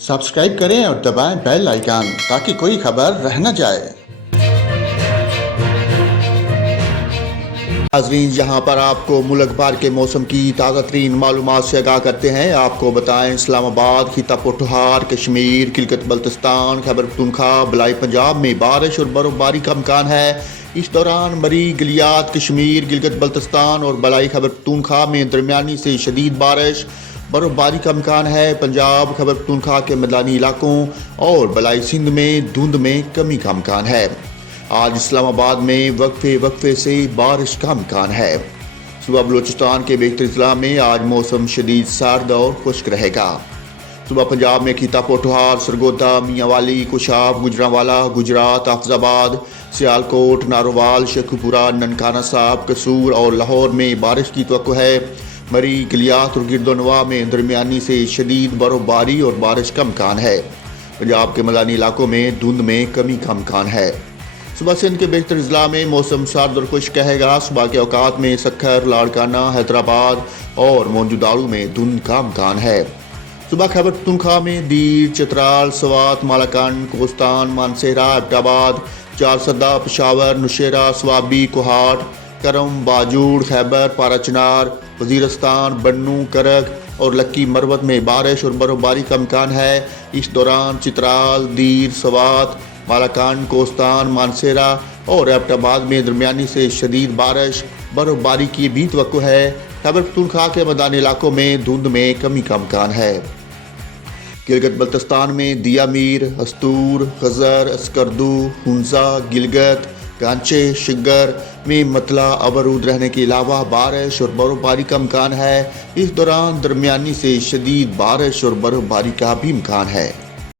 Subscribe करें और दबाएं बेल आइकन ताकि कोई खबर रह न जाए। नाज़रीन, जहां पर आपको मुल्क भर के मौसम की ताज़ा तरीन मालूमात से आगाह करते हैं, आपको बताएं इस्लामाबाद, खिता पोठहार, कश्मीर, गिलगित बल्तिस्तान, खैबर पख्तूनख्वा, बलाई पंजाब में बारिश और बर्फबारी का इम्कान है। इस दौरान मरी, गिलियात, कश्मीर, गिलगित बल्तिस्तान और बलाई खैबर पख्तूनख्वा में दरमियानी से शदीद बारिश बर्फबारी का इम्कान है। पंजाब, खैबर पख्तूनख्वा के मैदानी इलाकों और बलाई सिंध में धुंध में कमी का इम्कान है। आज इस्लामाबाद में वक्फे से बारिश का इम्कान है। सुबह बलूचिस्तान के बेहतर अजला में आज मौसम शदीद सर्द और खुश्क रहेगा। सुबह पंजाब में खिता पोठहार, सरगोदा, मियांवाली, कुशाब, गुजरांवाला, गुजरात, आफजाबाद, सियालकोट, नारोवाल, शेखुपुरा, ननकाना साहब, कसूर और लाहौर में बारिश की तवक्को है। मरी, गिलियात और गिरदोनवा में दरमियानी से शदीद बर्फबारी और बारिश का इम्कान है। पंजाब के मैदानी इलाकों में धुंध में कमी का इम्कान है। सुबह सिंध के बेहतर अजला में मौसम सर्द और खुश्क रहेगा। सुबह के औकात में सक्खर, लाड़काना, हैदराबाद और मोनजुदाड़ू में धुंध का इम्कान है। सुबह खैबर पख्तूनख्वा में दीर, चित्राल, सवात, मालाकंड, कोस्तान, मानसेरा, एबटाबाद, चारसदा, पेशावर, नुशेरा, स्वाबी, कोहाट, करम, बाजूड़, खैबर, पाराचनार, वजीरस्तान, बन्नू, करक और लक्की मरवत में बारिश और बर्फबारी का इम्कान है। इस दौरान चित्राल, दीर, सवात, मालाकान, कोस्तान, मानसेरा और एबटाबाद में दरमियानी से शदीद बारिश बर्फबारी की भी तवक्को है। खैबर पख्तूनख्वा के मैदानी इलाकों में धुंध में कमी का इम्कान है। गिलगित बल्तिस्तान में दिया मीर, हस्तूर, खजर, अस्करदू, हुंजा, गिलगित, गांचे, शिगर में मतला अबरूद रहने के अलावा बारिश और बर्फबारी का इम्कान है। इस दौरान दरमियानी से शदीद बारिश और बर्फबारी का भी इम्कान है।